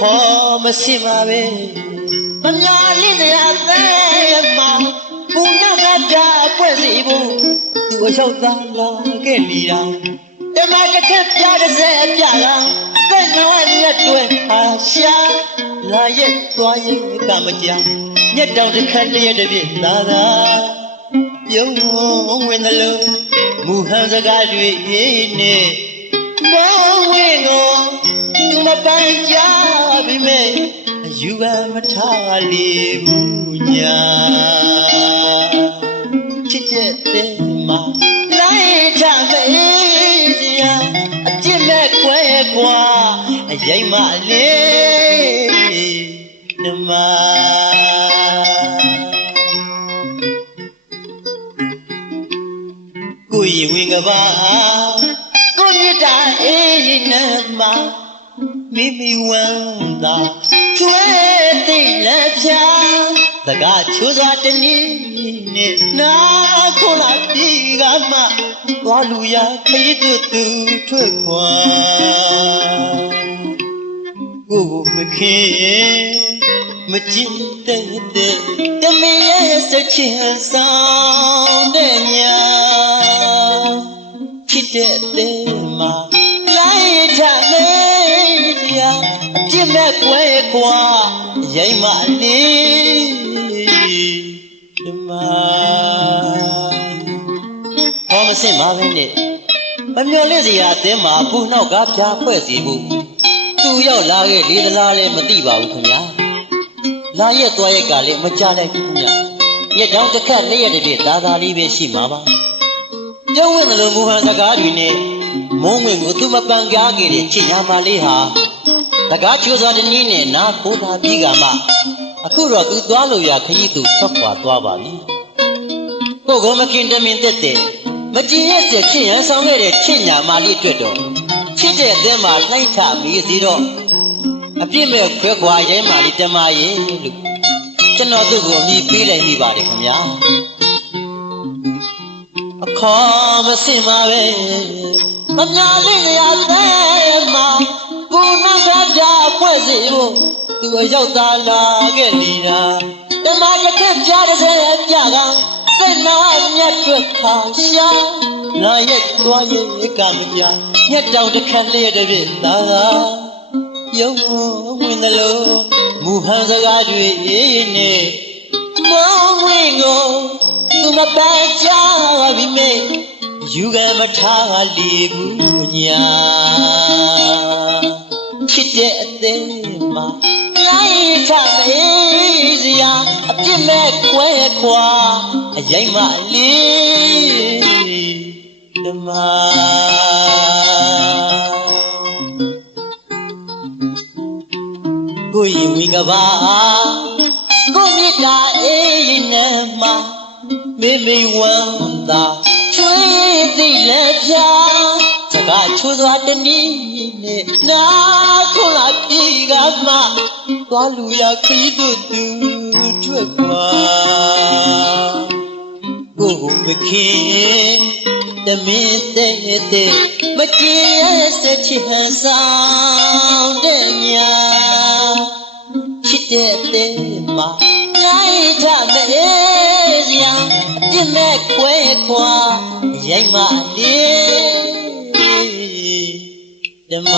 ခေါ်မစင်ပါပဲမများလေးစရာတဲ့မှာဘုနာကတာဖွဲ့စီဖို့သူအလျှောက်သားလာခဲ့လီတာတမတစ်ခက်ပြတဲ့စဲအပြကတဲ့နဝညက်တွေဟာရှာလာရဲ့သွားရဲ့ကမကြညက်တောင်တစ်ခက်တည်းတည်းပြသာသာပြုံးဝင်တယ်လို့မူဟန်စကားတွေနဲ့မောင်းဝ င်ကိုမပန်းကြပြီမဲ့အယူကမထားလီဘူးညာချစ်တဲ့တဲ့မှာလိုက်ချမေးစရာအကျင့်မဲ့ခွဲခွာအရင်မလေးဓမ္မကိုယ်ရင်ဝင်ကပါကိုမြတ်တာအေးရင်နမ မိမိဝမ်းသာချွဲသိလက်ဖြာတကားချိုးစားတနည်းနဲ့နာခေါ်လာပြီကမှသွားလူရခရီးသူသူထွက်ခွာကိုယ်ကိုမခင်မကြည့်တဲ့တဲ့တမင်ရဲ့စချင်ဆော ကြအပြစ်မဲ့ကွဲကွာရိမ်မလေးဓမ္မဟောမစင်ပါပဲနဲ့မမျော်လင့်စရာအသင်းမှာဘူးနောက်ကပြားဖွဲ့စီဖို့သူရောက်လာခဲ့လေသလားလဲမသိပါဘူးခင်ဗျာလာရက်သွားရက်ကလည်းမကြလိုက်ဘူးခင်ဗျရက်တောင်တစ်ခက်လက်ရက်တစ်ပြည့်သာသာလေးပဲရှိမှာပါကျုံဝင်တယ်လို့မူဟန်စကားတွေနဲ့မုံဝင်ကိုသူမပန်ကားခဲ့တဲ့ချစ်ညာမလေးဟာ စကားချိုးစွာတနည်းနဲ့နားခိုးတာပြီးကမှအခုတော့သူသွားလို့ရခရီးသူထွက်ခွာသွားပါပြီကိုယ်ကမခင်တမင်တက်တဲ့မကြည်ရဲ့ချက်ချစ်ရန်ဆောင်ခဲ့တဲ့ချစ်ညာမလေးအတွက်တော့ချစ်တဲ့အသင်းမှာလှိုက်ထပြီးစီတော့အပြစ်မဲ့ခွဲခွာရဲမာလေးတမရဲ့လို့ကျွန်တော်သူ့ကိုအမိပေးလိုက်မိပါတယ်ခင်ဗျာအခေါ်မစင်ပါပဲမများလေးရတဲ့မှာဘုနာကကြဖွဲ့ စီဖို့သူအရောက်သားလာခဲ့နေတာတမတစ်ခက်ကြားတဲ့ဆဲပြကစိတ်နာမြတ်တွေ့ခါရှာလာရဲ့သွားရဲ့ကမကြညက်တောင်တစ်ခက်လေးတစ်ပြည့်သာသာယုံဝင်တယ်လို့မူဟန်စကားတွေနဲ့မောင်းဝင်ကိုသူမပန်းကြပြီမေယူကမထားလီဘူးညာ ချစ်တဲ့အသေးမှာလိုက်ချမေးစရာအပြစ်မဲ့ခွဲခွာအရင်မလေးဓမ္မကိုယ်ရင်ဝင်ကပါကိုမြစ်တာအေးရင်နဲ့မှမေမေဝမ်းသာချွေးသိလက်ပြစကားချိုးစွာတနည်းနဲ့နာခုလာပြီကမှ သွားလူရခရီးတို့သူထွက်ခွာကိုယ်ကိုမခင်တမင်းတဲ့တဲ့မကြည်ရဲ့စချစ်ဟန်ဆောင်တဲ့ညာချစ်တဲ့တဲ့မှာလိုက်ထမေးစရာပြစ်မဲ့ခွဲခွာရိုက်မလေးဓမ္မ